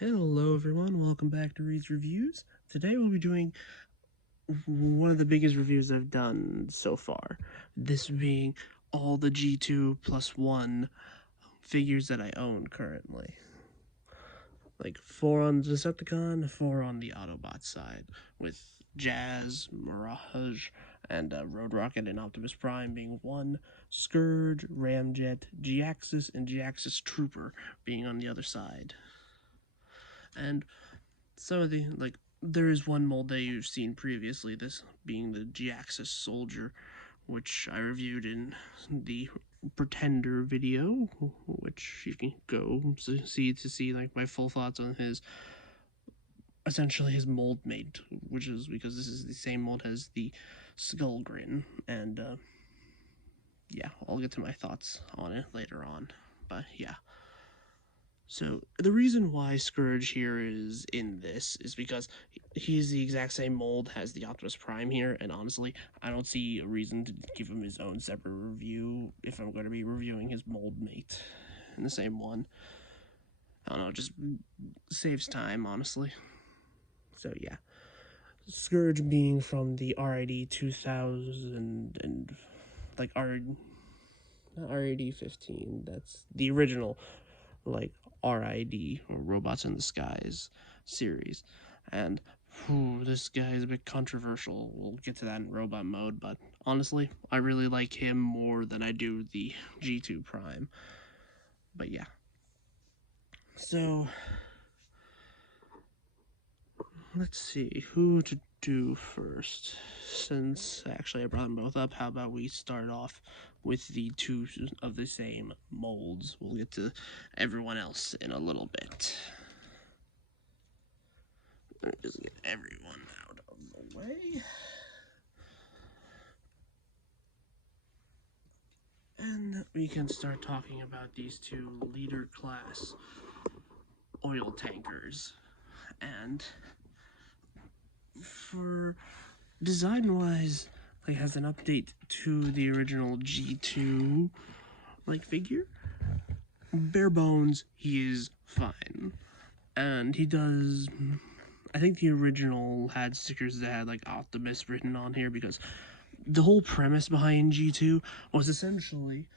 Hello everyone, welcome back to Reed's Reviews. Today we'll be doing one of the biggest reviews I've done so far. This being all the G2 plus 1 figures that I own currently. Like 4 on the Decepticon, 4 on the Autobot side, with Jazz, Mirage, and Road Rocket and Optimus Prime being 1, Scourge, Ramjet, G-Axis, and G-Axis Trooper being on the other side. And some of the there is one mold that you've seen previously, this being the G-Axis Soldier, which I reviewed in the Pretender video, which you can go see like my full thoughts on his essentially his mold mate, which is because this is the same mold as the Skull Grin, and yeah, I'll get to my thoughts on it later on, but yeah. So the reason why Scourge here is in this is because he's the exact same mold as the Optimus Prime here, and honestly, I don't see a reason to give him his own separate review if I'm going to be reviewing his mold mate in the same one. I don't know, it just saves time, honestly. So yeah, Scourge being from the RID 2000 and like not RID 15. That's the original like RID or Robots in the Skies series, and this guy is a bit controversial. We'll get to that in robot mode, but honestly, I really like him more than I do the G2 Prime. But yeah, so let's see who to do first. Since actually I brought them both up, how about we start off with the two of the same molds? We'll get to everyone else in a little bit. Just get everyone out of the way. And we can start talking about these two leader class oil tankers. And for design wise, like has an update to the original G2 like figure. Bare bones, he is fine. And he does, I think the original had stickers that had like Optimus written on here because the whole premise behind G2 was essentially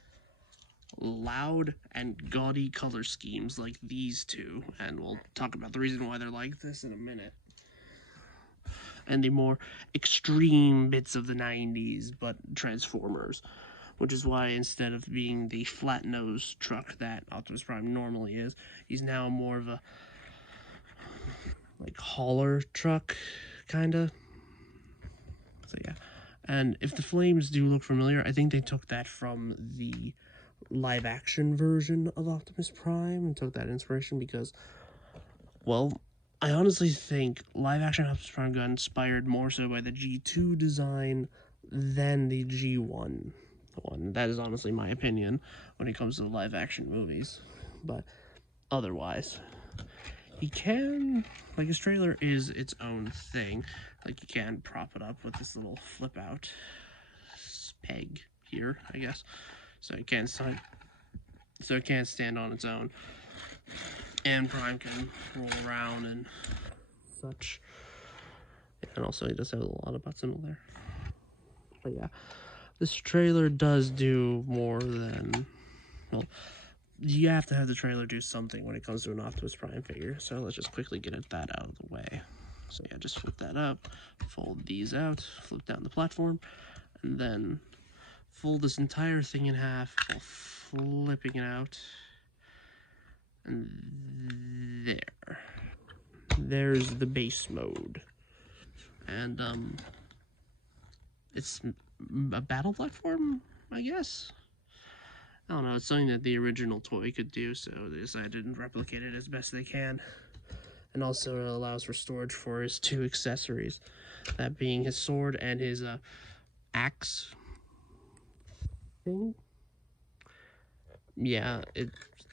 loud and gaudy color schemes like these two, and we'll talk about the reason why they're like this in a minute, and the more extreme bits of the 90s but Transformers, which is why instead of being the flat nose truck that Optimus Prime normally is, he's now more of a like hauler truck kinda. So yeah, and if the flames do look familiar, I think they took that from the live action version of Optimus Prime and took that inspiration because, well, I honestly think live action Optimus Prime got inspired more so by the G2 design than the G1 one. That is honestly my opinion when it comes to the live action movies. But otherwise, he can, like, his trailer is its own thing. Like, you can prop it up with this little flip out peg here, I guess. So it can't stand on its own, and Prime can roll around and such. And also, he does have a lot of butts in there. But yeah, this trailer does do more than, well, you have to have the trailer do something when it comes to an Optimus Prime figure. So let's just quickly get that out of the way. So yeah, just flip that up, fold these out, flip down the platform, and then fold this entire thing in half while flipping it out. And there's the base mode. And it's a battle platform, I guess. I don't know, it's something that the original toy could do, so they decided to replicate it as best they can. And also it allows for storage for his two accessories, that being his sword and his axe thing. Yeah, it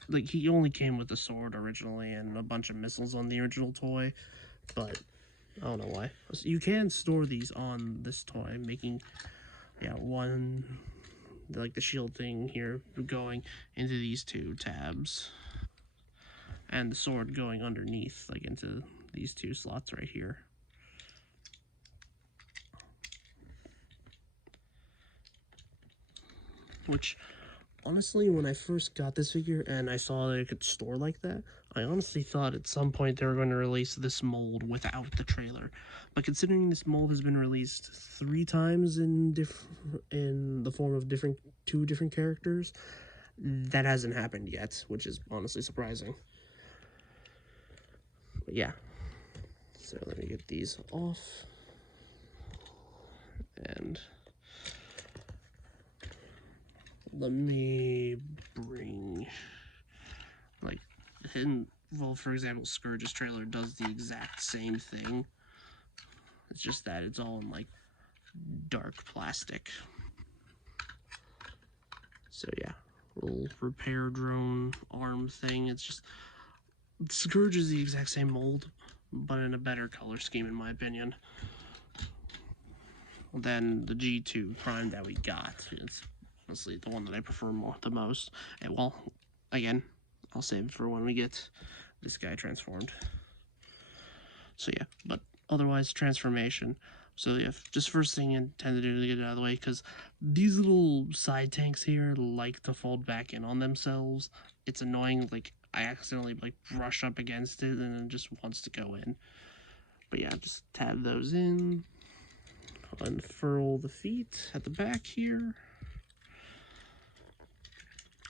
like he only came with the sword originally and a bunch of missiles on the original toy, but I don't know why. You can store these on this toy, making one like the shield thing here going into these two tabs. and the sword going underneath, like into these two slots right here. Which, honestly, when I first got this figure and I saw that it could store like that, I honestly thought at some point they were going to release this mold without the trailer. But considering this mold has been released 3 times in the form of two different characters, that hasn't happened yet, which is honestly surprising. But yeah, so let me get these off, and let me bring, like, well, for example, Scourge's trailer does the exact same thing. It's just that it's all in, like, dark plastic. So yeah, little repair drone arm thing. It's just, Scourge is the exact same mold, but in a better color scheme, in my opinion, than the G2 Prime that we got. It's honestly the one that I prefer the most. And well, again, I'll save it for when we get this guy transformed. So yeah, but otherwise, transformation. So yeah, just first thing I intend to do to get it out of the way, because these little side tanks here like to fold back in on themselves. It's annoying, like I accidentally like brush up against it and it just wants to go in. But yeah, just tab those in, unfurl the feet at the back here,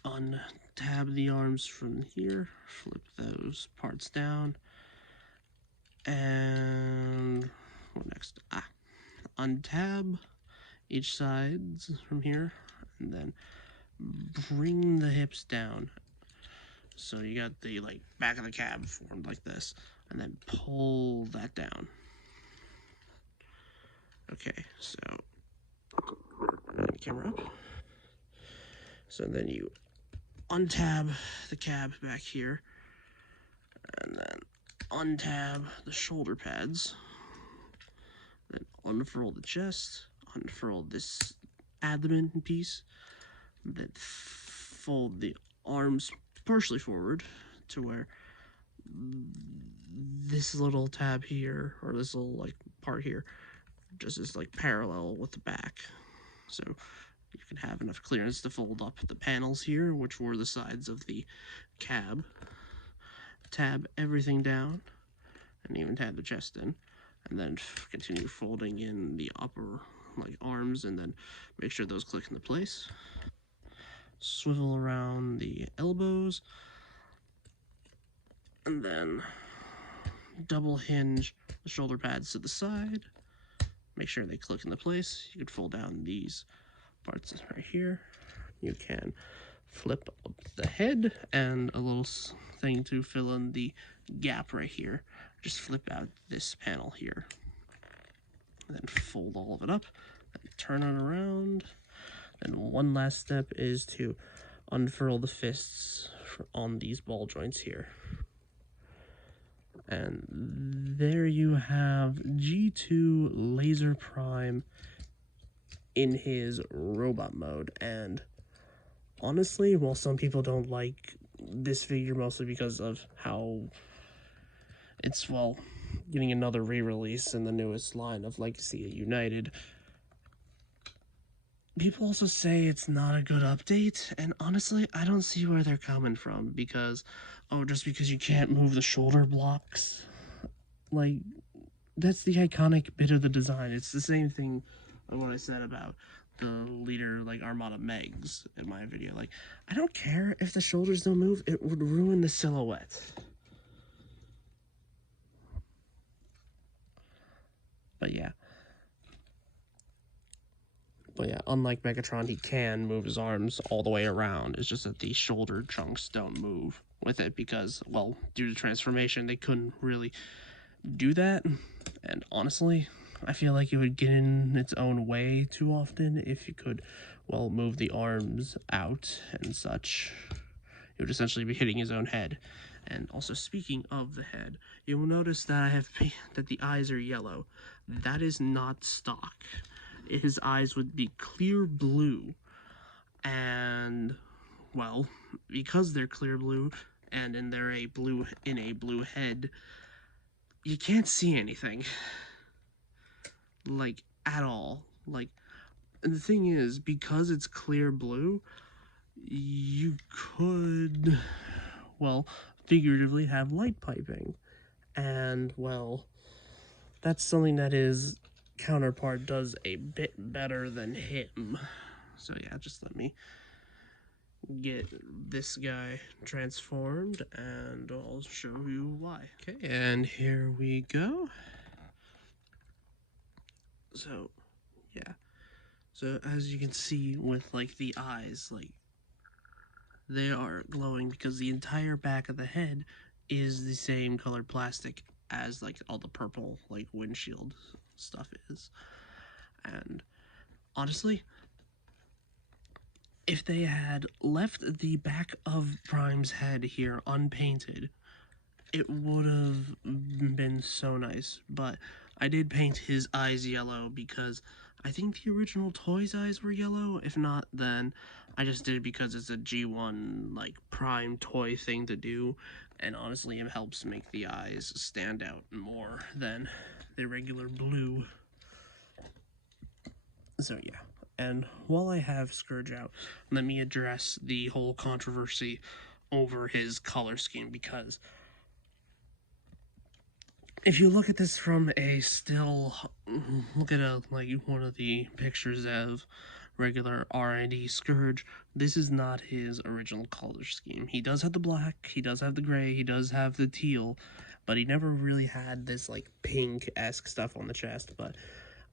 untab the arms from here, flip those parts down, and what next? Untab each side from here, and then bring the hips down. So you got the like back of the cab formed like this, and then pull that down. Okay, so camera up. So then you untab the cab back here, and then untab the shoulder pads, then unfurl the chest, unfurl this abdomen piece, then fold the arms partially forward to where this little tab here, or this little like part here, just is like parallel with the back. So you can have enough clearance to fold up the panels here, which were the sides of the cab. Tab everything down, and even tab the chest in, and then continue folding in the upper like arms, and then make sure those click into place. Swivel around the elbows, and then double hinge the shoulder pads to the side. Make sure they click into place. You could fold down these parts right here. You can flip up the head, and a little thing to fill in the gap right here. Just flip out this panel here, and then fold all of it up, and turn it around. And one last step is to unfurl the fists on these ball joints here. And there you have G2 Laser Prime in his robot mode. And honestly, while some people don't like this figure mostly because of how it's, well, getting another re-release in the newest line of Legacy United, people also say it's not a good update, and honestly, I don't see where they're coming from, because, oh, just because you can't move the shoulder blocks, like, that's the iconic bit of the design. It's the same thing of what I said about the leader, like, Armada Megs in my video. Like, I don't care if the shoulders don't move, it would ruin the silhouette. But yeah, unlike Megatron, he can move his arms all the way around. It's just that the shoulder chunks don't move with it because, well, due to transformation, they couldn't really do that. And honestly, I feel like it would get in its own way too often if you could, well, move the arms out and such. It would essentially be hitting his own head. And also, speaking of the head, you will notice that that the eyes are yellow. That is not stock. His eyes would be clear blue, and, well, because they're clear blue and in a blue head, you can't see anything, like, at all. Like, and the thing is, because it's clear blue, you could, well, figuratively have light piping. And, well, that's something that his counterpart does a bit better than him. So yeah, just let me get this guy transformed and I'll show you why. Okay, and here we go. So, yeah. So as you can see with like the eyes, like they are glowing because the entire back of the head is the same colored plastic as like all the purple like windshield stuff is. And honestly, if they had left the back of Prime's head here unpainted, it would have been so nice. But I did paint his eyes yellow because I think the original toy's eyes were yellow. If not, then I just did it because it's a G1 like Prime toy thing to do, and honestly it helps make the eyes stand out more than the regular blue. So yeah. And while I have Scourge out, let me address the whole controversy over his color scheme, because if you look at this from a still, look at like one of the pictures of regular R&D Scourge, this is not his original color scheme. He does have the black, he does have the gray, he does have the teal, but he never really had this like pink-esque stuff on the chest. But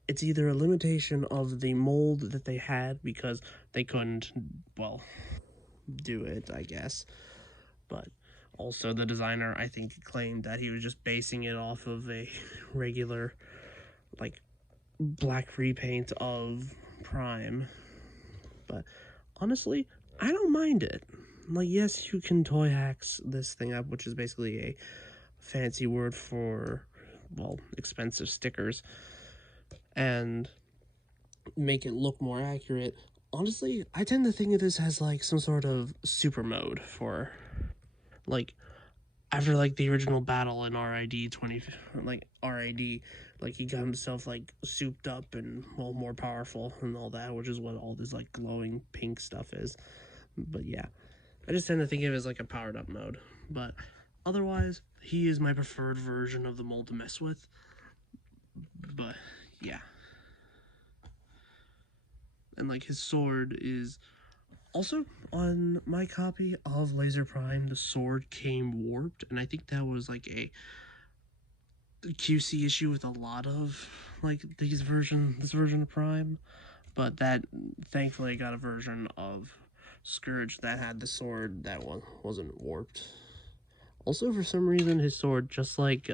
it's either a limitation of the mold that they had because they couldn't, well, do it, I guess. But also the designer, I think, claimed that he was just basing it off of a regular, like, black repaint of Prime. But honestly, I don't mind it. Like, yes, you can toy hacks this thing up, which is basically a fancy word for, well, expensive stickers, and make it look more accurate. Honestly, I tend to think of this as like some sort of super mode for, like, after like the original battle in RID 20, like RID, like he got himself like souped up and, well, more powerful and all that, which is what all this like glowing pink stuff is. But yeah, I just tend to think of it as like a powered up mode. But otherwise, he is my preferred version of the mold to mess with. But yeah. And like his sword is also on my copy of Laser Prime, the sword came warped, and I think that was like a QC issue with a lot of like this version of Prime. But that, thankfully, I got a version of Scourge that had the sword that wasn't warped. Also, for some reason, his sword, just like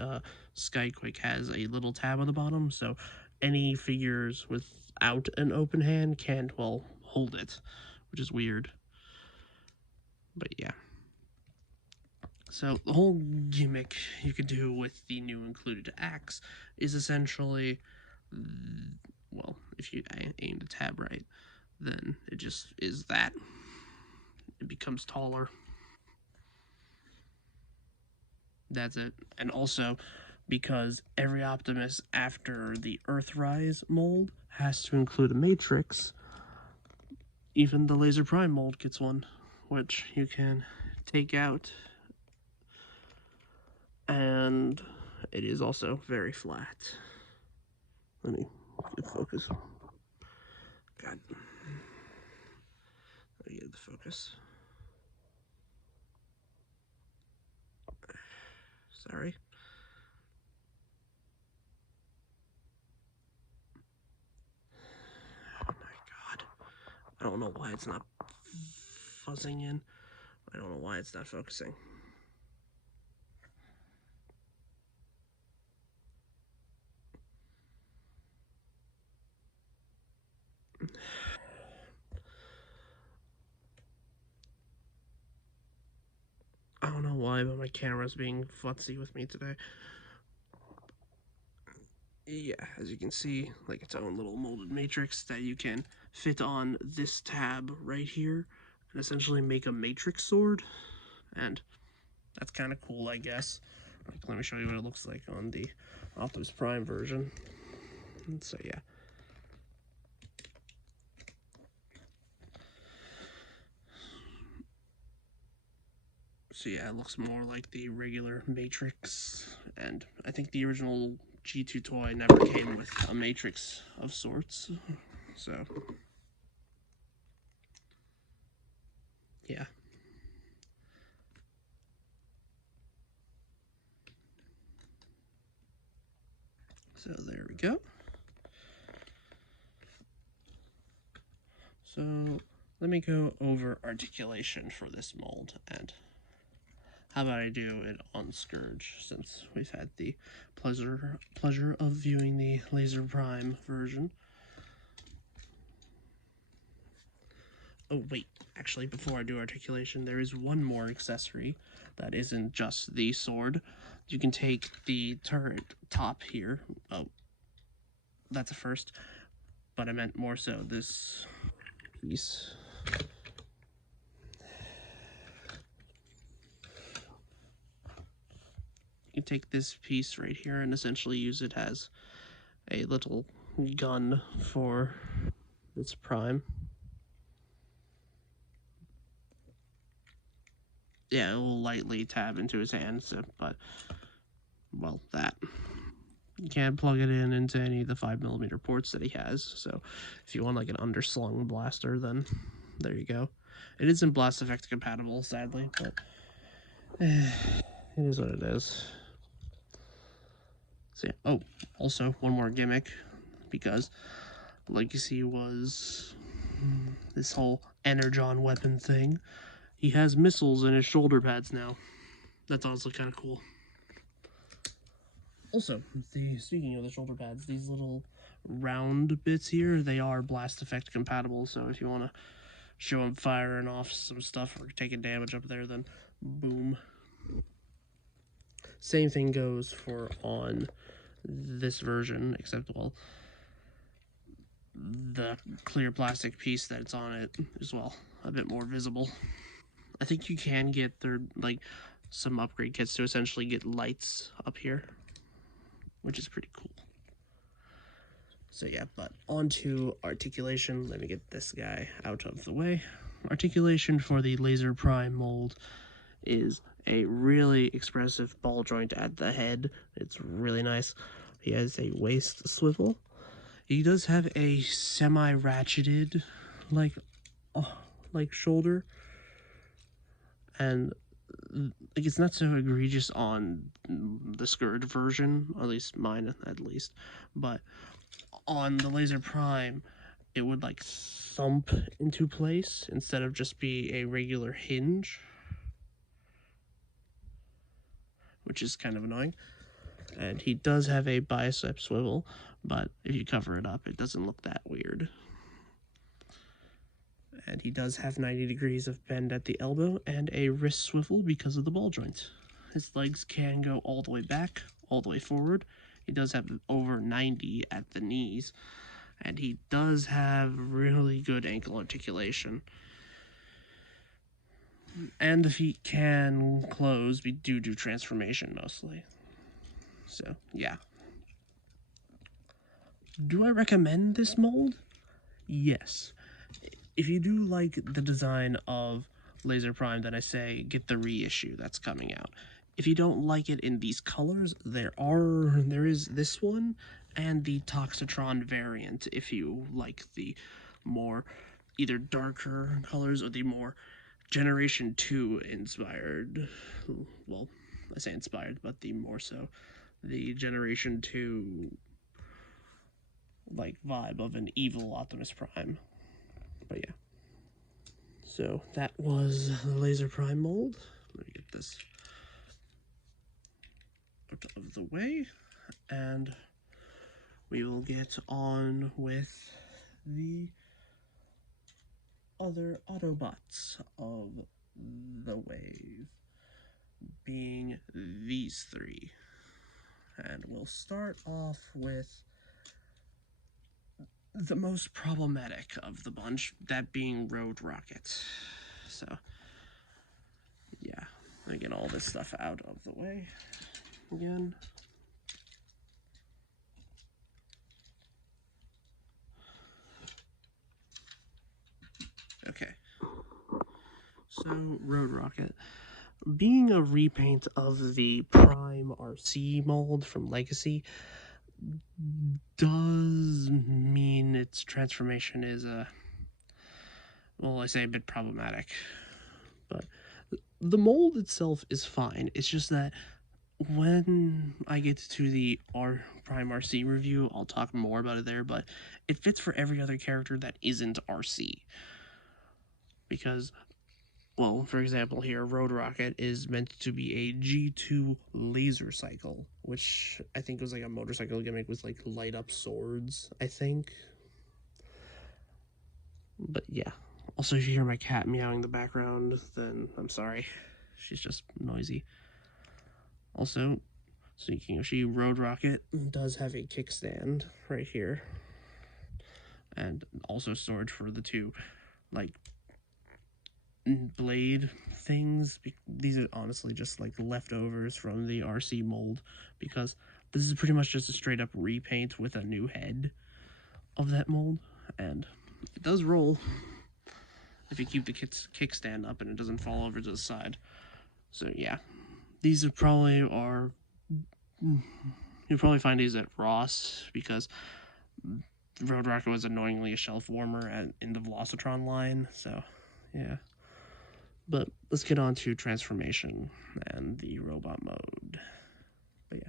Skyquake, has a little tab on the bottom, so any figures without an open hand can't, well, hold it, which is weird. But yeah. So the whole gimmick you could do with the new included axe is essentially, well, if you aim the tab right, then it just is that. It becomes taller. That's it. And also, because every Optimus after the Earthrise mold has to include a matrix, even the Laser Prime mold gets one, which you can take out, and it is also very flat. Let me get focus. God. Let me get the focus. Sorry. Oh my god. I don't know why it's not fuzzing in. I don't know why it's not focusing. I don't know why, but my camera's being futzy with me today. Yeah, as you can see, like its own little molded matrix that you can fit on this tab right here and essentially make a matrix sword. And That's kind of cool, I guess. Like, let me show you what it looks like on the Optimus Prime version. So yeah. So yeah, it looks more like the regular Matrix, and I think the original G2 toy never came with a Matrix of sorts. So yeah. So there we go. So let me go over articulation for this mold, and how about I do it on Scourge, since we've had the pleasure of viewing the Laser Prime version. Oh wait, actually before I do articulation, there is one more accessory that isn't just the sword. You can take the turret top here. Oh, that's a first, but I meant more so this piece. You take this piece right here and essentially use it as a little gun for its prime. Yeah, it will lightly tab into his hands, but, well, that. You can't plug it in into any of the 5mm ports that he has, so if you want like an underslung blaster, then there you go. It isn't blast effect compatible, sadly, but it is what it is. So yeah. Oh, also one more gimmick, because Legacy was this whole energon weapon thing. He has missiles in his shoulder pads now. That's also kind of cool. Also, speaking of the shoulder pads, these little round bits here, they are blast effect compatible, so if you want to show him firing off some stuff or taking damage up there, then boom. Same thing goes for on this version, except, well, the clear plastic piece that's on it is, well, a bit more visible. I think you can get like some upgrade kits to essentially get lights up here, which is pretty cool. So yeah, but on to articulation. Let me get this guy out of the way. Articulation for the Laser Prime mold is a really expressive ball joint at the head. It's really nice. He has a waist swivel. He does have a semi-ratcheted like shoulder, and like it's not so egregious on the Scourge version, at least mine at least, but on the Laser Prime it would like thump into place instead of just be a regular hinge, which is kind of annoying. And he does have a bicep swivel, but if you cover it up, it doesn't look that weird. And he does have 90 degrees of bend at the elbow and a wrist swivel because of the ball joint. His legs can go all the way back, all the way forward. He does have over 90 at the knees, and he does have really good ankle articulation. And the feet can close. We do transformation mostly. So, yeah. Do I recommend this mold? Yes. If you do like the design of Laser Prime, then I say get the reissue that's coming out. If you don't like it in these colors, there is this one and the Toxitron variant if you like the more either darker colors or the more Generation 2 inspired, well, I say inspired, but the more so the Generation 2 like vibe of an evil Optimus Prime. But yeah. So that was the Laser Prime mold. Let me get this out of the way, and we will get on with the other Autobots of the wave, being these three. And we'll start off with the most problematic of the bunch, that being Road Rocket. So, yeah. Let me get all this stuff out of the way again. Okay. So, Road Rocket. Being a repaint of the Prime RC mold from Legacy does mean its transformation is well, I say a bit problematic. But the mold itself is fine. It's just that when I get to the Prime RC review, I'll talk more about it there, but it fits for every other character that isn't RC. Because, well, for example here, Road Rocket is meant to be a G2 laser cycle, which I think was like a motorcycle gimmick with like light up swords, I think. But yeah. Also, if you hear my cat meowing in the background, then I'm sorry. She's just noisy. Also, speaking of she, Road Rocket does have a kickstand right here. And also storage for the two, like, blade things. These are honestly just, like, leftovers from the RC mold, because this is pretty much just a straight up repaint with a new head of that mold. And it does roll if you keep the kickstand up and it doesn't fall over to the side. So, yeah. These are probably are... You'll probably find these at Ross, because Road Rocket was annoyingly a shelf warmer in the Velocitron line, so yeah. But let's get on to transformation and the robot mode. But yeah,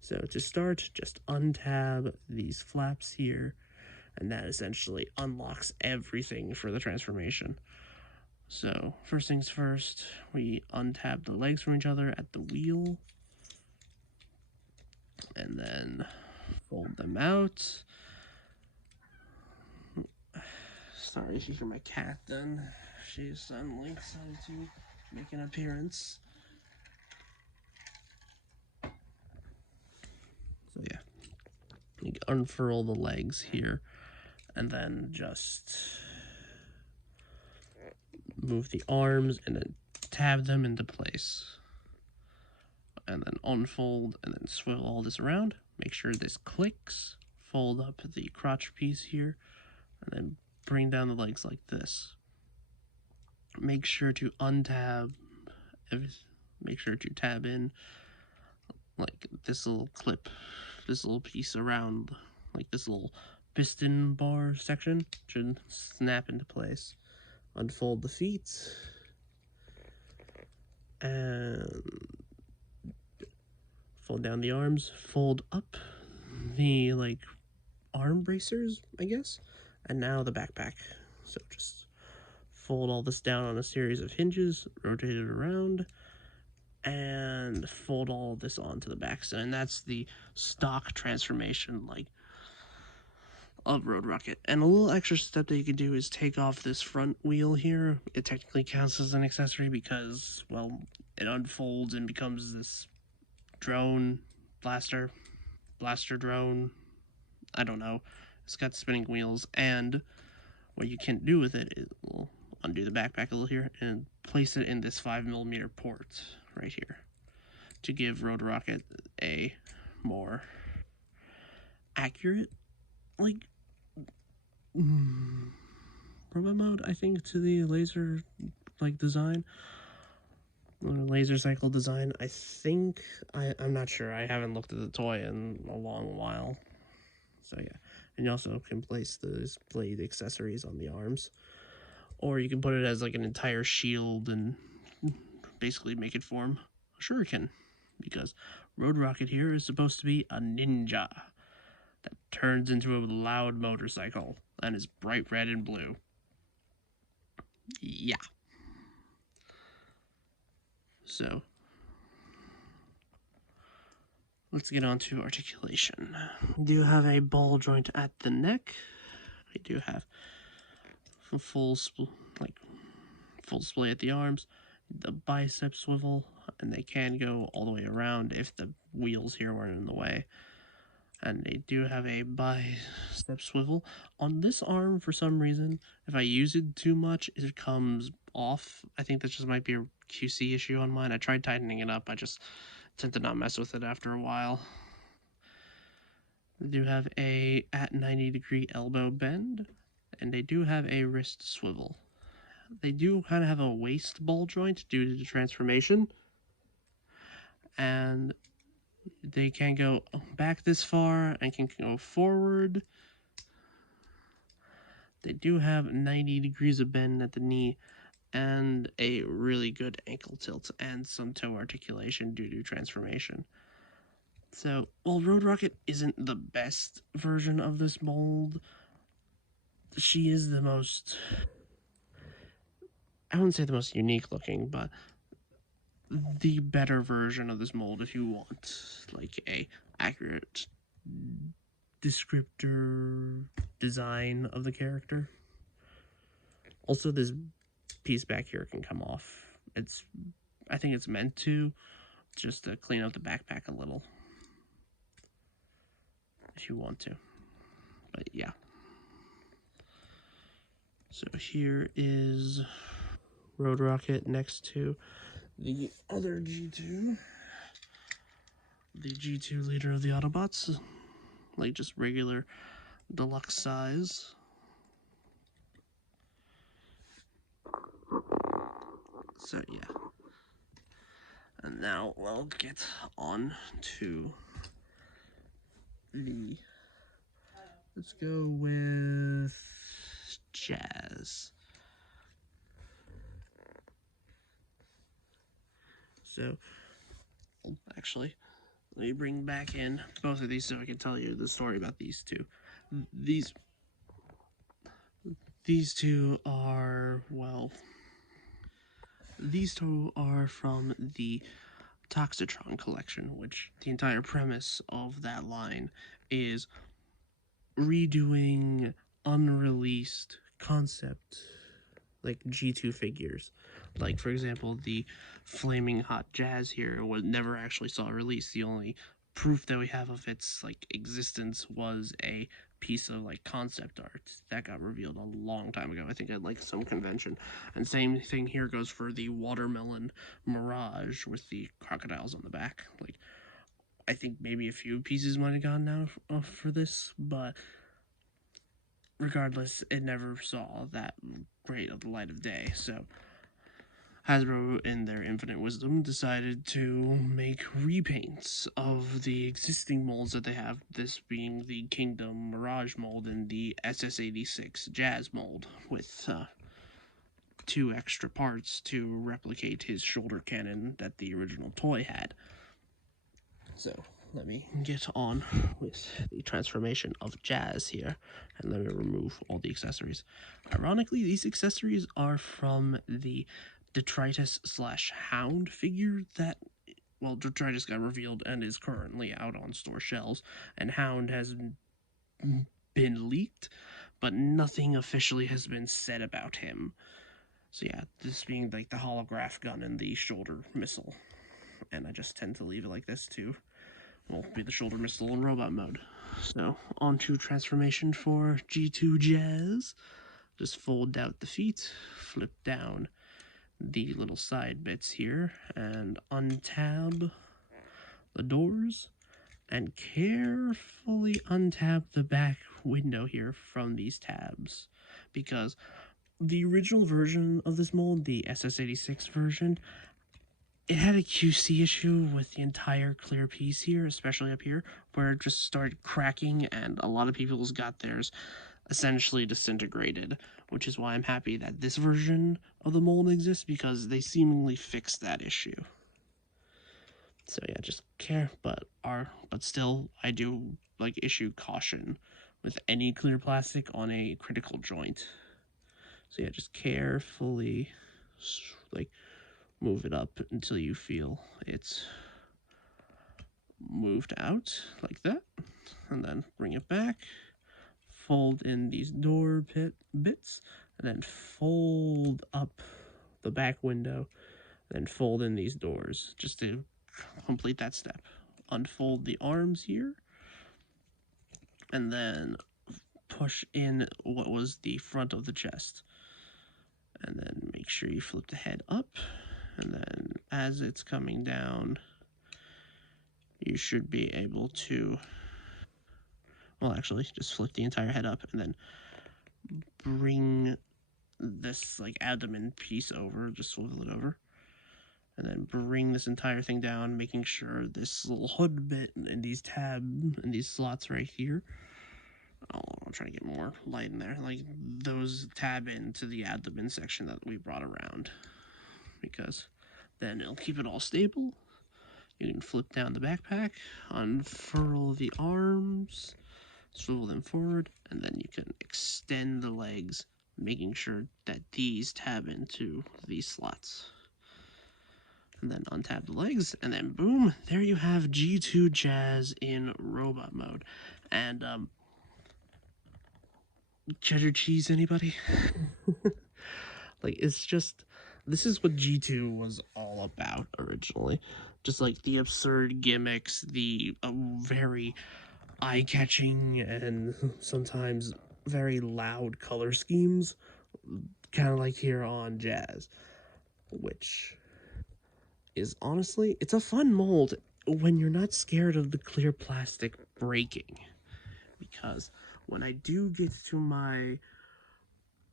so to start, just untab these flaps here, and that essentially unlocks everything for the transformation. So first things first, we untab the legs from each other at the wheel, and then fold them out. Sorry if you hear my cat then. She's suddenly decided to make an appearance. So yeah, you unfurl the legs here, and then just move the arms and then tab them into place. And then unfold and then swivel all this around. Make sure this clicks. Fold up the crotch piece here, and then bring down the legs like this. Make sure to untab, make sure to tab in like this little clip, this little piece around, like this little piston bar section should snap into place. Unfold the feet, and fold down the arms, fold up the like arm bracers, I guess, and now the backpack. So just fold all this down on a series of hinges, rotate it around, and fold all this onto the back. So, and that's the stock transformation, like, of Road Rocket. And a little extra step that you can do is take off this front wheel here. It technically counts as an accessory because, well, it unfolds and becomes this drone, blaster drone. I don't know. It's got spinning wheels, and what you can do with it is we'll undo the backpack a little here and place it in this 5mm port right here to give Road Rocket a more accurate, like, robot mode, I think, to the laser, like, design. Laser cycle design, I think. I'm not sure. I haven't looked at the toy in a long while. So, yeah. And you also can place those blade accessories on the arms. Or you can put it as, like, an entire shield and basically make it form a shuriken. Because Road Rocket here is supposed to be a ninja that turns into a loud motorcycle and is bright red and blue. Yeah. So, let's get on to articulation. We do have a ball joint at the neck. We do have a full display at the arms, the bicep swivel, and they can go all the way around if the wheels here weren't in the way. and they do have a bicep swivel. On this arm, for some reason, if I use it too much, it comes off. I think that just might be a QC issue on mine. I tried tightening it up, I just tend to not mess with it after a while. They do have a at 90-degree elbow bend, and they do have a wrist swivel. They do kind of have a waist ball joint due to the transformation, and they can go back this far and can go forward. They do have 90 degrees of bend at the knee and a really good ankle tilt and some toe articulation due to transformation. So, while Road Rocket isn't the best version of this mold, she is the most, I wouldn't say the most unique looking, but the better version of this mold if you want like a accurate descriptor design of the character. Also, this piece back here can come off. I think it's meant to, just to clean out the backpack a little if you want to. But yeah. So here is Road Rocket next to the other G2. The G2 leader of the Autobots. Like just regular deluxe size. So yeah. And now we'll get on to the, let's go with Jazz. So, actually, let me bring back in both of these so I can tell you the story about these two. These two are, well, these two are from the Toxitron collection, which the entire premise of that line is redoing unreleased concept like G2 figures. Like, for example, the Flaming Hot Jazz here was never actually saw a release. The only proof that we have of its like existence was a piece of like concept art that got revealed a long time ago, I think at like some convention. And same thing here goes for the Watermelon Mirage with the crocodiles on the back. Like, I think maybe a few pieces might have gone now for this, but regardless, it never saw that great of the light of day. So Hasbro, in their infinite wisdom, decided to make repaints of the existing molds that they have, this being the Kingdom Mirage mold and the SS86 Jazz mold, with 2 extra parts to replicate his shoulder cannon that the original toy had. So let me get on with the transformation of Jazz here, and let me remove all the accessories. Ironically, these accessories are from the Detritus / Hound figure that, well, Detritus got revealed and is currently out on store shelves, and Hound has been leaked, but nothing officially has been said about him. So yeah, this being like the holograph gun and the shoulder missile, and I just tend to leave it like this too. Will be the shoulder missile in robot mode. So, on to transformation for G2 Jazz. Just fold out the feet, flip down the little side bits here, and untab the doors, and carefully untab the back window here from these tabs. Because the original version of this mold, the SS86 version, it had a QC issue with the entire clear piece here, especially up here, where it just started cracking and a lot of people's got theirs essentially disintegrated, which is why I'm happy that this version of the mold exists, because they seemingly fixed that issue. So yeah, just care, but still, I do like issue caution with any clear plastic on a critical joint. So yeah, just carefully, like, move it up until you feel it's moved out like that, and then bring it back, fold in these door bits, and then fold up the back window, and then fold in these doors just to complete that step. Unfold the arms here, and then push in what was the front of the chest. And then make sure you flip the head up, and then as it's coming down, you should be able to, well, actually, just flip the entire head up, and then bring this, like, abdomen piece over, just swivel it over, and then bring this entire thing down, making sure this little hood bit and these these slots right here, I'll try to get more light in there, like, those tab into the abdomen section that we brought around, because then it'll keep it all stable. You can flip down the backpack, unfurl the arms, swivel them forward, and then you can extend the legs, making sure that these tab into these slots. And then untap the legs, and then boom, there you have G2 Jazz in robot mode. And, cheddar cheese, anybody? Like, it's just, this is what G2 was all about originally. Just like the absurd gimmicks, the very eye-catching and sometimes very loud color schemes, kind of like here on Jazz, which is honestly, it's a fun mold when you're not scared of the clear plastic breaking. Because when I do get to my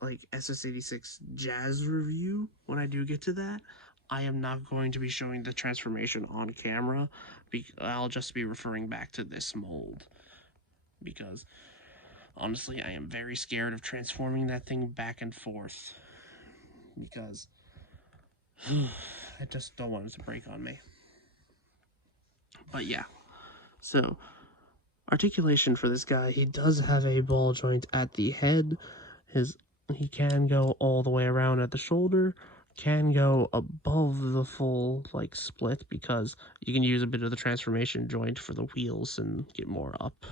like SS86 Jazz review, when I do get to that, I am not going to be showing the transformation on camera. I'll just be referring back to this mold. Because honestly, I am very scared of transforming that thing back and forth. Because I just don't want it to break on me. But yeah, so articulation for this guy, he does have a ball joint at the head. He can go all the way around at the shoulder, can go above the full like split because you can use a bit of the transformation joint for the wheels and get more up.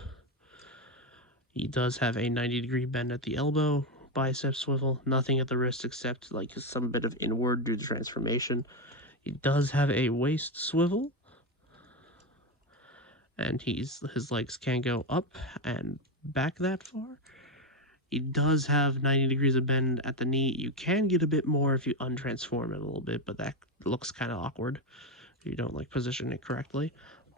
He does have a 90-degree bend at the elbow, bicep swivel, nothing at the wrist except like some bit of inward due to transformation. He does have a waist swivel, and his legs can go up and back that far. He does have 90 degrees of bend at the knee. You can get a bit more if you untransform it a little bit, but that looks kind of awkward if you don't like position it correctly.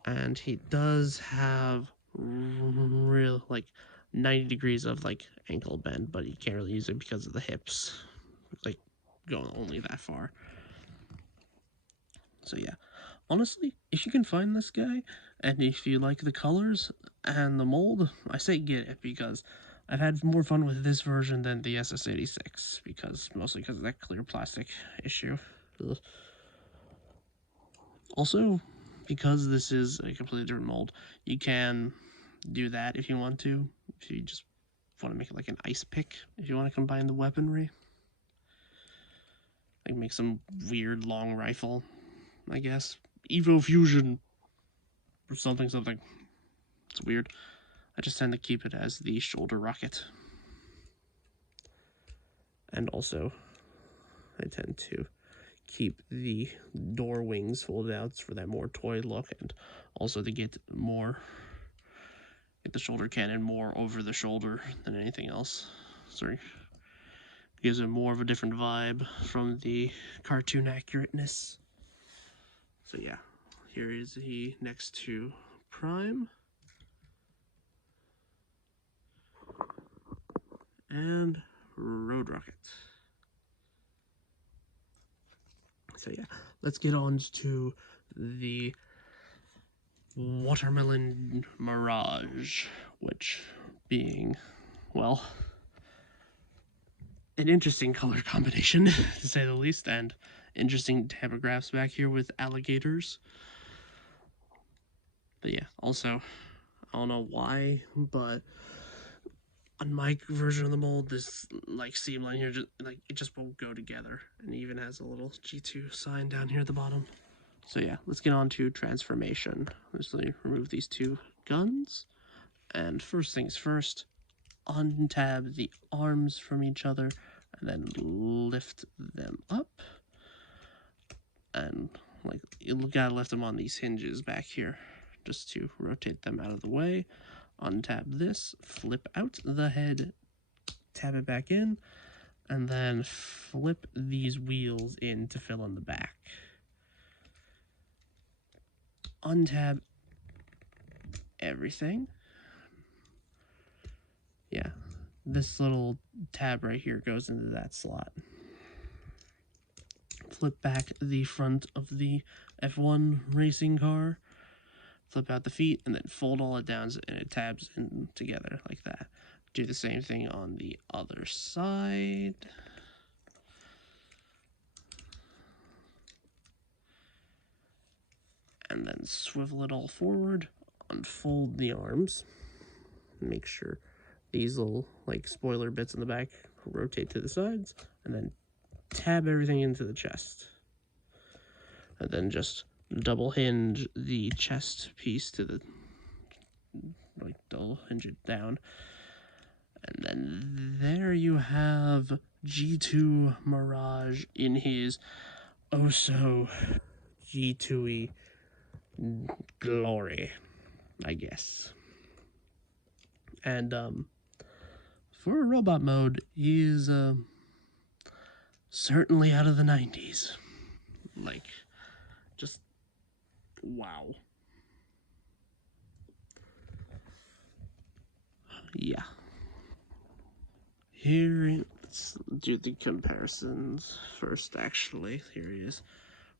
And he does have real like 90 degrees of like ankle bend, but you can't really use it because of the hips, like going only that far. So yeah, honestly, if you can find this guy and if you like the colors and the mold, I say get it because I've had more fun with this version than the SS86 mostly because of that clear plastic issue. Ugh. Also, because this is a completely different mold, you can do that if you want to. If you just want to make it like an ice pick, if you want to combine the weaponry, like make some weird long rifle, I guess. Evo Fusion or something. It's weird. I just tend to keep it as the shoulder rocket. And also, I tend to keep the door wings folded out for that more toy look, and also to get the shoulder cannon more over the shoulder than anything else. Sorry. Gives it more of a different vibe from the cartoon accurateness. So yeah, here is he next to Prime. And Road Rocket. So yeah, let's get on to the Watermelon Mirage, which being, well, an interesting color combination, to say the least, and interesting tabographs back here with alligators. But yeah, also, I don't know why, but on my version of the mold, this like seam line here, it just won't go together, and it even has a little G2 sign down here at the bottom. So yeah, let's get on to transformation. Let's remove these two guns, and first things first, untab the arms from each other, and then lift them up, and like you gotta lift them on these hinges back here, just to rotate them out of the way. Untab this, flip out the head, tab it back in, and then flip these wheels in to fill in the back. Untab everything. Yeah, this little tab right here goes into that slot. Flip back the front of the F1 racing car, flip out the feet, and then fold all it down and it tabs in together like that. Do the same thing on the other side. And then swivel it all forward, unfold the arms, make sure these little like spoiler bits in the back rotate to the sides, and then tab everything into the chest. And then just double hinge the chest piece to the, like double hinge it down. And then there you have G2 Mirage in his oh so G2y glory, I guess. And for a robot mode, he's certainly out of the 90s. Like, just wow. Yeah. Here, let's do the comparisons first, actually. Here he is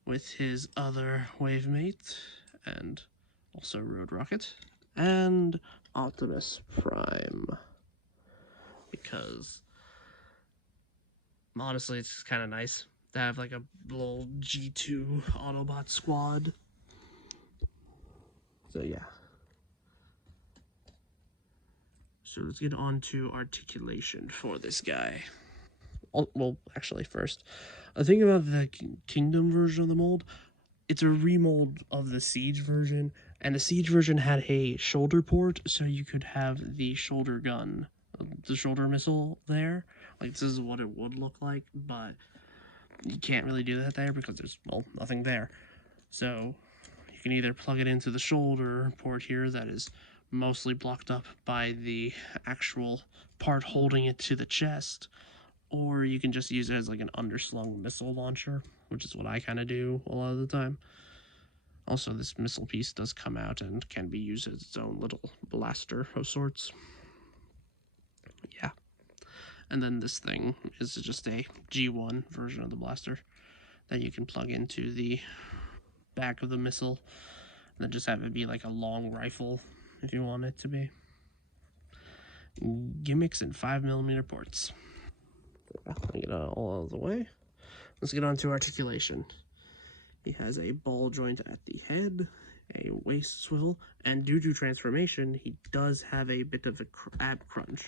with his other wave mate, and also Road Rocket, and Optimus Prime. Because, honestly, it's kind of nice to have like a little G2 Autobot squad. So, yeah. So let's get on to articulation for this guy. Well, actually, first, a thing about the Kingdom version of the mold, it's a remold of the Siege version, and the Siege version had a shoulder port, so you could have the shoulder gun, the shoulder missile there. Like, this is what it would look like, but you can't really do that there because there's, well, nothing there. So you can either plug it into the shoulder port here that is mostly blocked up by the actual part holding it to the chest, or you can just use it as like an underslung missile launcher, which is what I kind of do a lot of the time. Also, this missile piece does come out and can be used as its own little blaster of sorts. Yeah. And then this thing is just a G1 version of the blaster that you can plug into the back of the missile, and then just have it be like a long rifle if you want it to be. Gimmicks and 5mm ports. Let me get all out of the way. Let's get on to articulation. He has a ball joint at the head, a waist swivel, and due to transformation, he does have a bit of a ab crunch.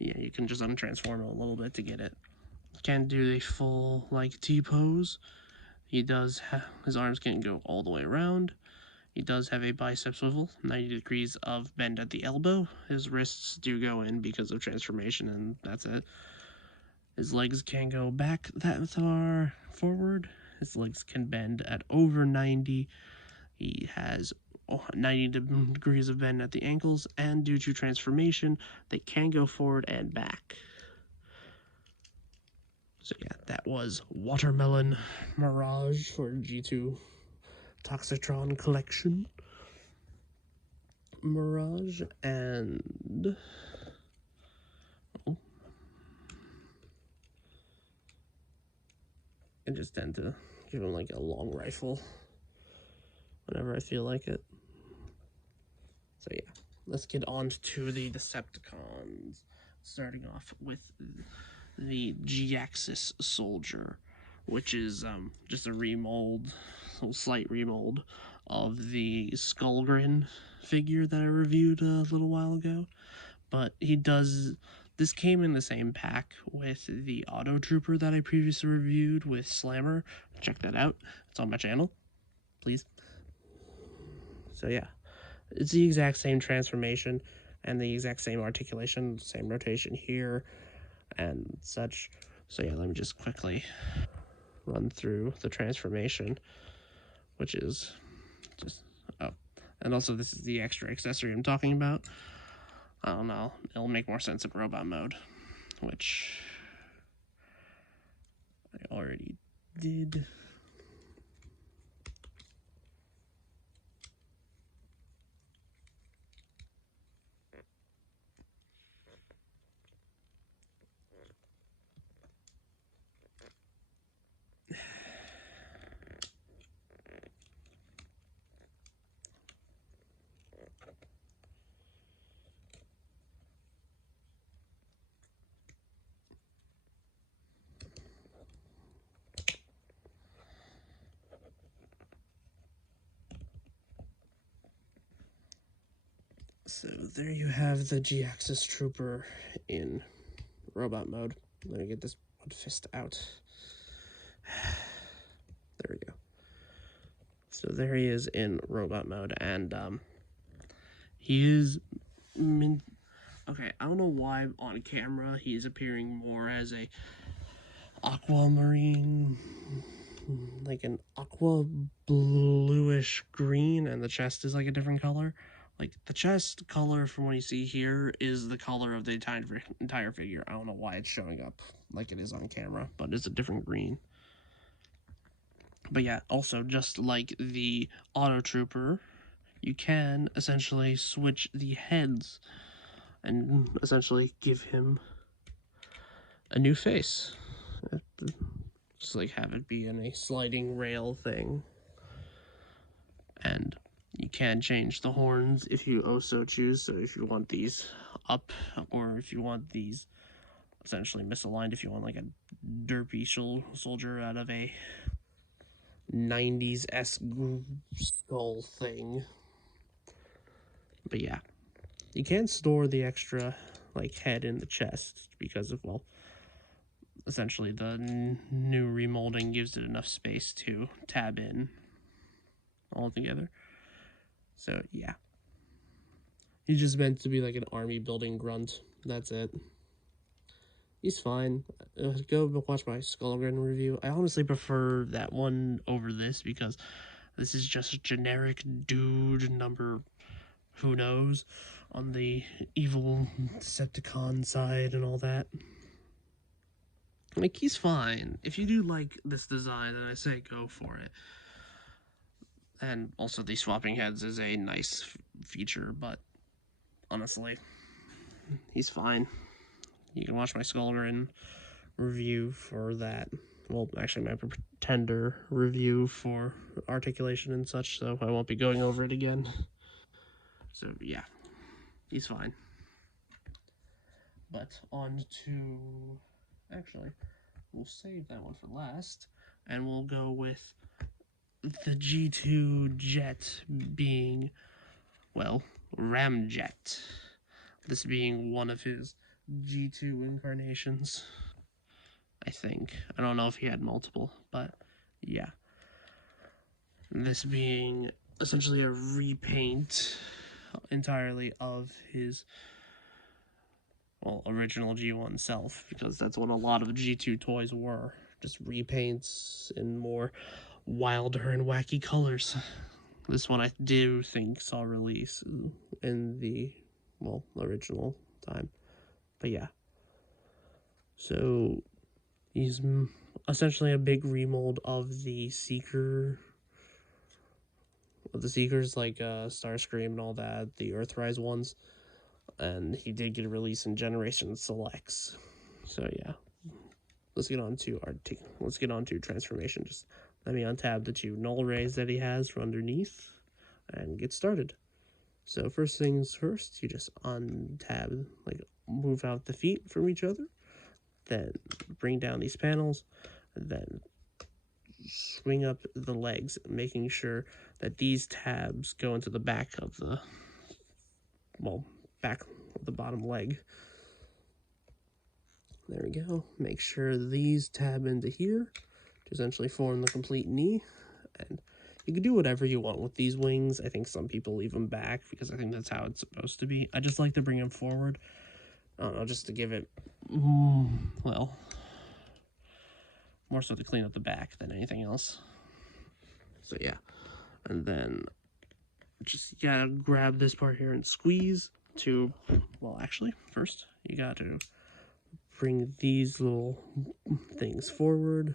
Yeah, you can just untransform it a little bit to get it. Can't do the full, like, T-pose. He does have, his arms can't go all the way around. He does have a bicep swivel, 90 degrees of bend at the elbow. His wrists do go in because of transformation, and that's it. His legs can't go back that far forward. His legs can bend at over 90. He has 90 degrees of bend at the ankles, and due to transformation, they can go forward and back. So yeah, that was Watermelon Mirage for G2 Toxitron Collection. Mirage, and I just tend to give him like a long rifle whenever I feel like it. So yeah, let's get on to the Decepticons, starting off with the G-Axis Soldier, which is just a remold, a slight remold of the Skullgrin figure that I reviewed a little while ago. But he does, this came in the same pack with the Auto Trooper that I previously reviewed with Slammer. Check that out. It's on my channel, please. So yeah, it's the exact same transformation and the exact same articulation, same rotation here and such. So yeah, let me just quickly run through the transformation, which is just, oh, And also, this is the extra accessory I'm talking about. I don't know. It'll make more sense in robot mode, which I already did. So there you have the G-Axis Trooper in robot mode. Let me get this one fist out. There we go. So there he is in robot mode, and he is okay, I don't know why on camera he's appearing more as a aquamarine, like an aqua bluish green, and the chest is like a different color. Like, the chest color from what you see here is the color of the entire figure. I don't know why it's showing up like it is on camera, but it's a different green. But yeah, also, just like the Auto Trooper, you can essentially switch the heads and essentially give him a new face. Just like have it be in a sliding rail thing. And you can change the horns if you also choose. So if you want these up, or if you want these essentially misaligned, if you want like a derpy soldier out of a 90s-esque skull thing. But yeah, you can store the extra like head in the chest because of, well, essentially the new remolding gives it enough space to tab in all together. So yeah, he's just meant to be like an army building grunt. That's it. He's fine. Go watch my Skullgrin review. I honestly prefer that one over this because this is just a generic dude number who knows on the evil Decepticon side and all that. Like, he's fine. If you do like this design, then I say go for it. And also, the swapping heads is a nice feature, but honestly, he's fine. You can watch my Skullgrin review for that. Well, actually, my Pretender review for articulation and such, so I won't be going over it again. So, yeah, he's fine. But on to... Actually, we'll save that one for last, and we'll go with the G2 jet being, well, Ramjet. This being one of his G2 incarnations, I think. I don't know if he had multiple, but yeah. This being essentially a repaint entirely of his, well, original G1 self, because that's what a lot of G2 toys were. Just repaints in more wilder and wacky colors. This one I do think saw release in the, well, original time. But yeah. So he's essentially a big remold of the Seeker. The Seekers, like Starscream and all that, the Earthrise ones. And he did get a release in Generation Selects. So yeah. Let's get on to transformation. Just let me untab the two null rays that he has from underneath and get started. So first things first, you just untab, like move out the feet from each other, then bring down these panels, and then swing up the legs, making sure that these tabs go into the back of the, well, back of the bottom leg. There we go. Make sure these tab into here to essentially form the complete knee. And you can do whatever you want with these wings. I think some people leave them back because I think that's how it's supposed to be. I just like to bring them forward. I don't know, just to give it, well, more so to clean up the back than anything else. So yeah. And then just you gotta grab this part here and squeeze to, well, actually, first you got to bring these little things forward,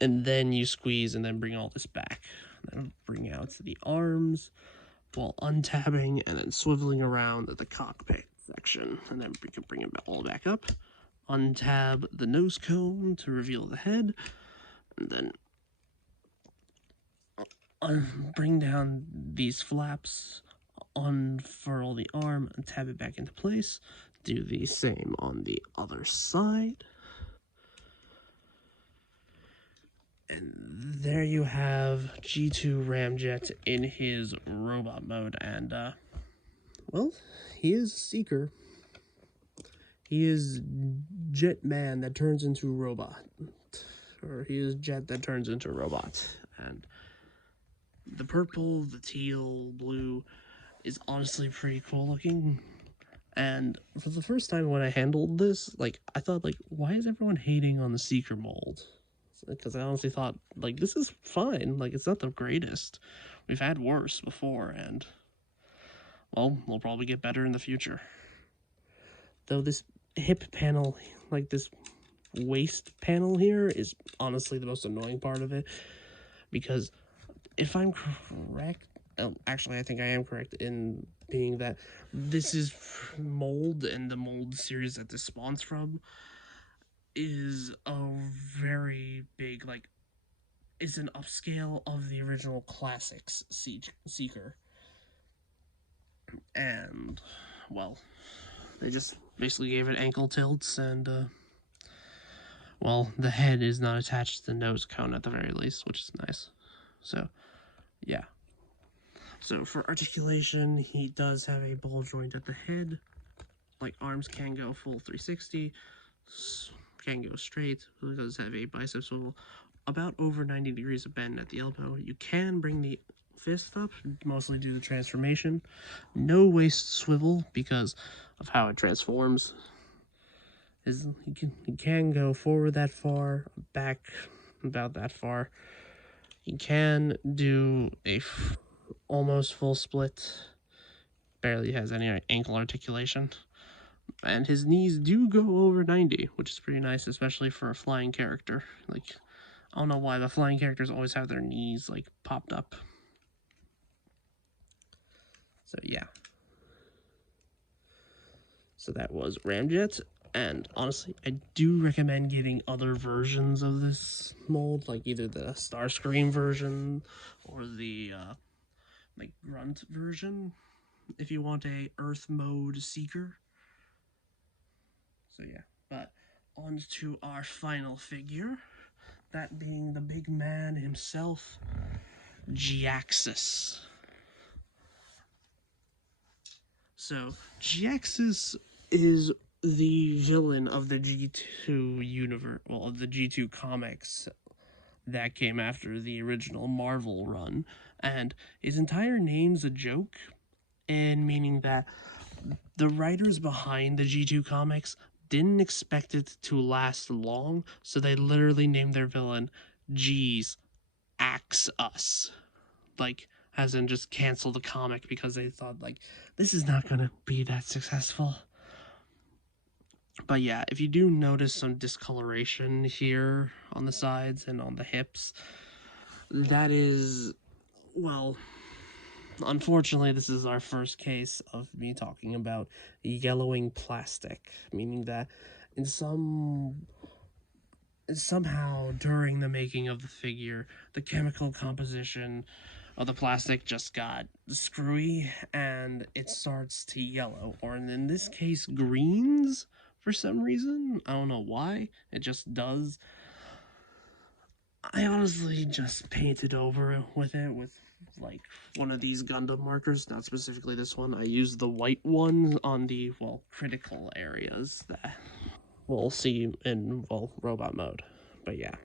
and then you squeeze and then bring all this back. And then bring out the arms while untabbing and then swiveling around at the cockpit section, and then we can bring it all back up. Untab the nose cone to reveal the head, and then bring down these flaps, unfurl the arm, and tab it back into place. Do the same on the other side. And there you have G2 Ramjet in his robot mode, and, well, he is Seeker. He is Jet Man that turns into robot. Or he is Jet that turns into robot. And the purple, the teal, blue is honestly pretty cool looking. And for the first time when I handled this, like, I thought, like, why is everyone hating on the Seeker mold? Because I honestly thought, like, this is fine. Like, it's not the greatest. We've had worse before, and, well, we'll probably get better in the future. Though this hip panel, like this waist panel here, is honestly the most annoying part of it. Because if I'm correct, actually I think I am correct in being that this is mold, and the mold series that this spawns from is a very big, like, it's an upscale of the original classics Seeker. And, well, they just basically gave it ankle tilts, and, well, the head is not attached to the nose cone at the very least, which is nice. So, yeah. So for articulation, he does have a ball joint at the head. Like, arms can go full 360, can go straight. He does have a bicep swivel, about over 90 degrees of bend at the elbow. You can bring the fist up, mostly due to transformation. No waist swivel because of how it transforms. He can go forward that far, back about that far. He can do a almost full split. Barely has any ankle articulation. And his knees do go over 90, which is pretty nice, especially for a flying character. Like, I don't know why, but flying characters always have their knees, like, popped up. So, yeah. So that was Ramjet. And honestly, I do recommend getting other versions of this mold, like either the Starscream version or the like grunt version, if you want a Earth mode Seeker. So yeah, but on to our final figure, that being the big man himself, Giaxus. So Giaxus is the villain of the G2 universe, well, of the G2 comics that came after the original Marvel run, and his entire name's a joke, and meaning that the writers behind the G2 comics didn't expect it to last long, so they literally named their villain G's Axe Us. Like, as in just cancel the comic because they thought, like, this is not gonna be that successful. But yeah, if you do notice some discoloration here on the sides and on the hips, that is, well, unfortunately, this is our first case of me talking about yellowing plastic, meaning that somehow during the making of the figure, the chemical composition of the plastic just got screwy and it starts to yellow, or in this case, greens for some reason. I don't know why, it just does. I honestly just painted over with it with like one of these Gundam markers, not specifically this one. I used the white one on the, well, critical areas that we'll see in, well, robot mode. But yeah.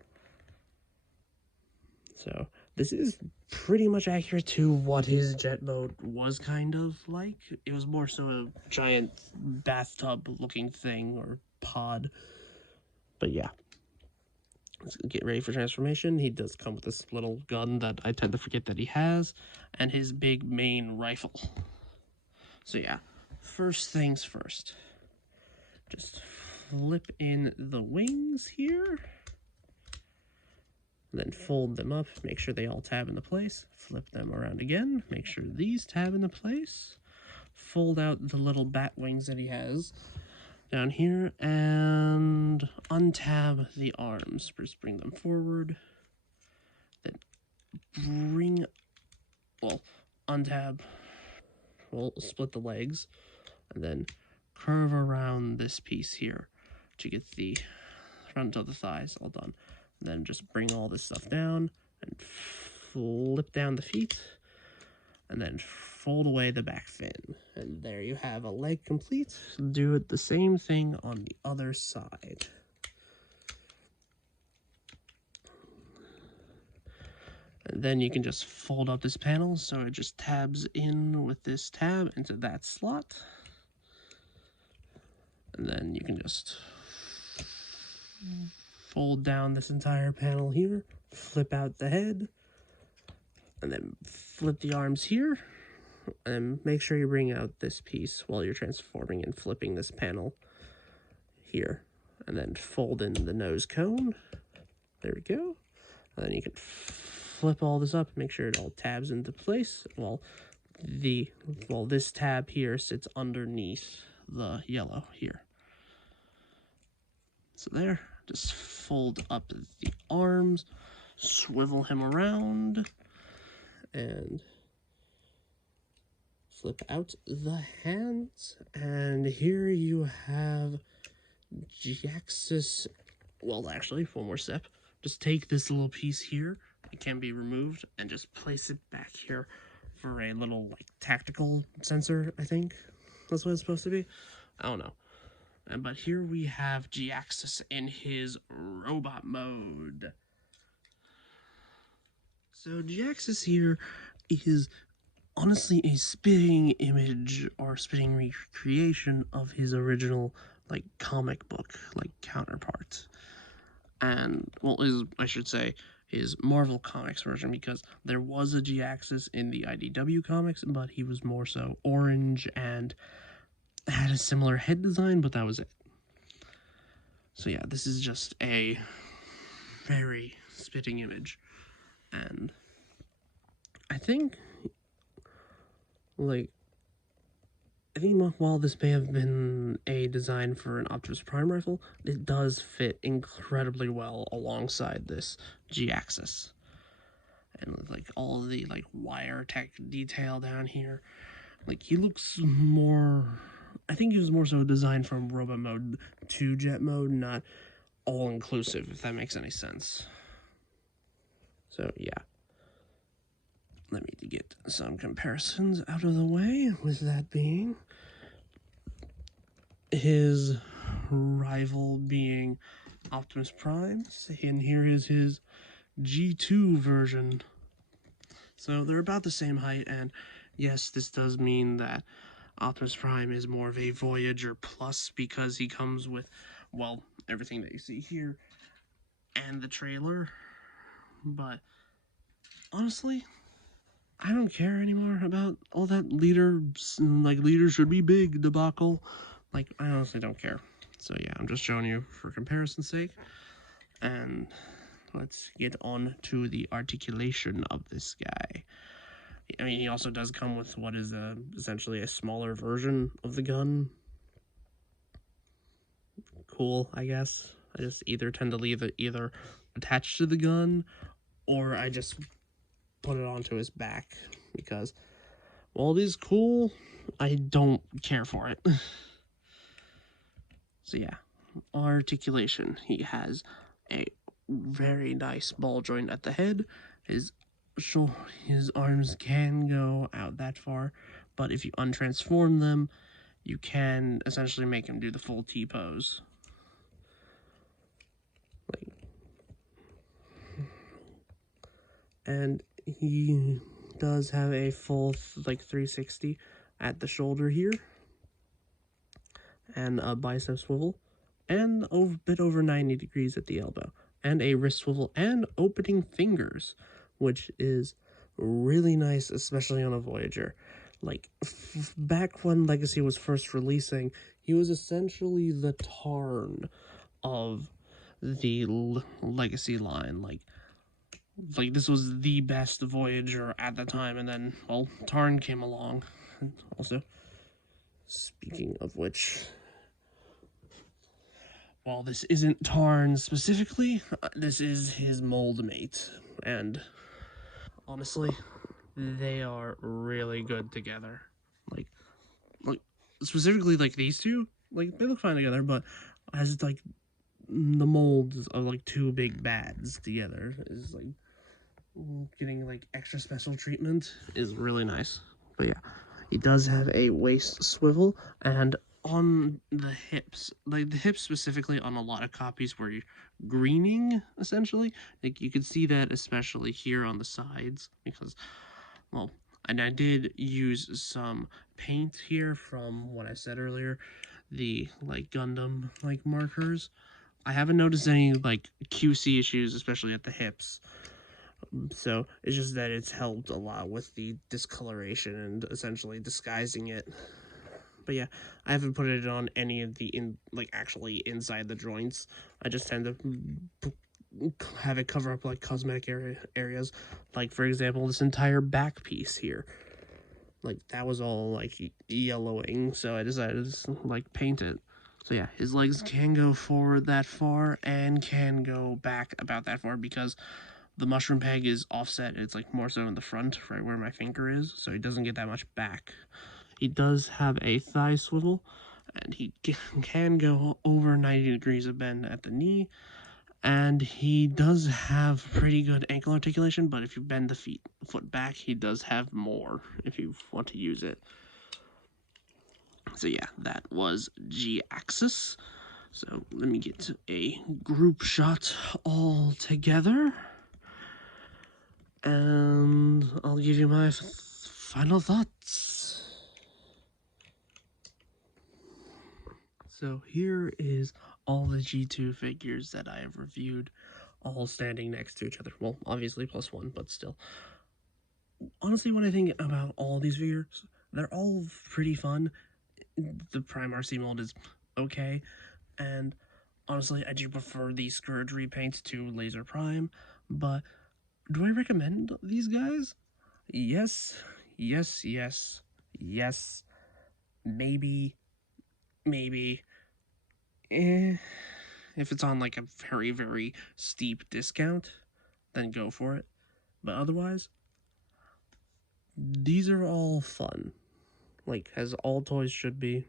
So this is pretty much accurate to what his jet mode was kind of like. It was more so a giant bathtub looking thing or pod. But yeah. Let's get ready for transformation. He does come with this little gun that I tend to forget that he has, and his big main rifle. So yeah, first things first. Just flip in the wings here. Then fold them up, make sure they all tab into place. Flip them around again, make sure these tab into place. Fold out the little bat wings that he has down here, and untab the arms. First bring them forward, then untab, we'll split the legs, and then curve around this piece here to get the front of the thighs all done. And then just bring all this stuff down and flip down the feet, and then fold away the back fin. And there you have a leg complete. Do it the same thing on the other side. And then you can just fold up this panel so it just tabs in with this tab into that slot. And then you can just fold down this entire panel here, flip out the head, and then flip the arms here, and make sure you bring out this piece while you're transforming and flipping this panel here, and then fold in the nose cone. There we go. And then you can flip all this up, make sure it all tabs into place. Well, this tab here sits underneath the yellow here. So there, just fold up the arms, swivel him around, and flip out the hands. And here you have G-axis. Well, actually, one more step. Just take this little piece here, it can be removed, and just place it back here for a little, like, tactical sensor, I think. That's what it's supposed to be. I don't know. But here we have G-axis in his robot mode. So G-axis here is honestly a spitting image or spitting recreation of his original, like, comic book, like, counterpart. And, well, I should say, his Marvel Comics version, because there was a G-axis in the IDW comics, but he was more so orange and had a similar head design, but that was it. So yeah, this is just a very spitting image. And I think, while this may have been a design for an Optimus Prime rifle, it does fit incredibly well alongside this G-axis. And with, like, all the, like, wire tech detail down here, like, he looks more, I think he was more so designed from robot mode to jet mode, not all-inclusive, if that makes any sense. So, yeah. Let me get some comparisons out of the way, with that being his rival being Optimus Prime, and here is his G2 version. So they're about the same height, and yes, this does mean that Optimus Prime is more of a Voyager Plus because he comes with, well, everything that you see here and the trailer. But honestly, I don't care anymore about all that leader should be big debacle. Like, I honestly don't care. So yeah, I'm just showing you for comparison's sake. And let's get on to the articulation of this guy. I mean, he also does come with what is essentially a smaller version of the gun. Cool, I guess. I just either tend to leave it either attached to the gun, or I just put it onto his back, because while it is cool, I don't care for it. So yeah, articulation. He has a very nice ball joint at the head. His arms can go out that far, but if you untransform them, you can essentially make him do the full T-pose. And he does have a full, 360 at the shoulder here, and a bicep swivel, and a bit over 90 degrees at the elbow. and a wrist swivel and opening fingers, which is really nice, especially on a Voyager. Like, back when Legacy was first releasing, he was essentially the Tarn of the Legacy line. Like this was the best Voyager at the time, and then, well, Tarn came along. Also, speaking of which, while this isn't Tarn specifically, this is his mold mate, and honestly, they are really good together. Like specifically like these two, like they look fine together, but as like the molds of like two big bads together is like getting like extra special treatment is really nice. But yeah, he does have a waist swivel, and on the hips, like the hips specifically on a lot of copies were greening essentially. Like you could see that especially here on the sides because, well, and I did use some paint here from what I said earlier, the like Gundam like markers. I haven't noticed any like QC issues, especially at the hips. So it's just that it's helped a lot with the discoloration and essentially disguising it. But yeah, I haven't put it on any of the actually inside the joints. I just tend to have it cover up like cosmetic areas. Like for example, this entire back piece here. Like that was all like yellowing, so I decided to just like paint it. So yeah, his legs can go forward that far and can go back about that far because the mushroom peg is offset. It's like more so in the front, right where my finger is, so he doesn't get that much back. He does have a thigh swivel, and he can go over 90 degrees of bend at the knee, and he does have pretty good ankle articulation, but if you bend the foot back, he does have more if you want to use it. So yeah, that was G-axis. So let me get a group shot all together, and I'll give you my final thoughts. So here is all the G2 figures that I have reviewed, all standing next to each other. Well, obviously plus one, but still. Honestly, when I think about all these figures, they're all pretty fun. The Prime RC mold is okay, and honestly, I do prefer the Scourge repaint to Laser Prime, but do I recommend these guys? Yes, yes, yes, yes, maybe, maybe. If it's on like a very, very steep discount, then go for it. But otherwise, these are all fun. Like, as all toys should be,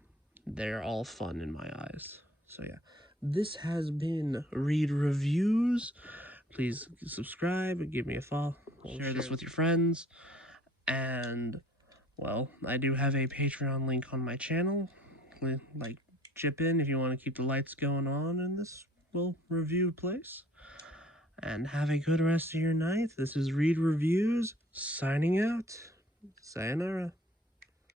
they're all fun in my eyes. So yeah, this has been Read Reviews. Please subscribe, give me a follow, share this with your friends, and, well, I do have a Patreon link on my channel. Like, chip in if you want to keep the lights going on in this, well, review place. And have a good rest of your night. This is Read Reviews, signing out. Sayonara.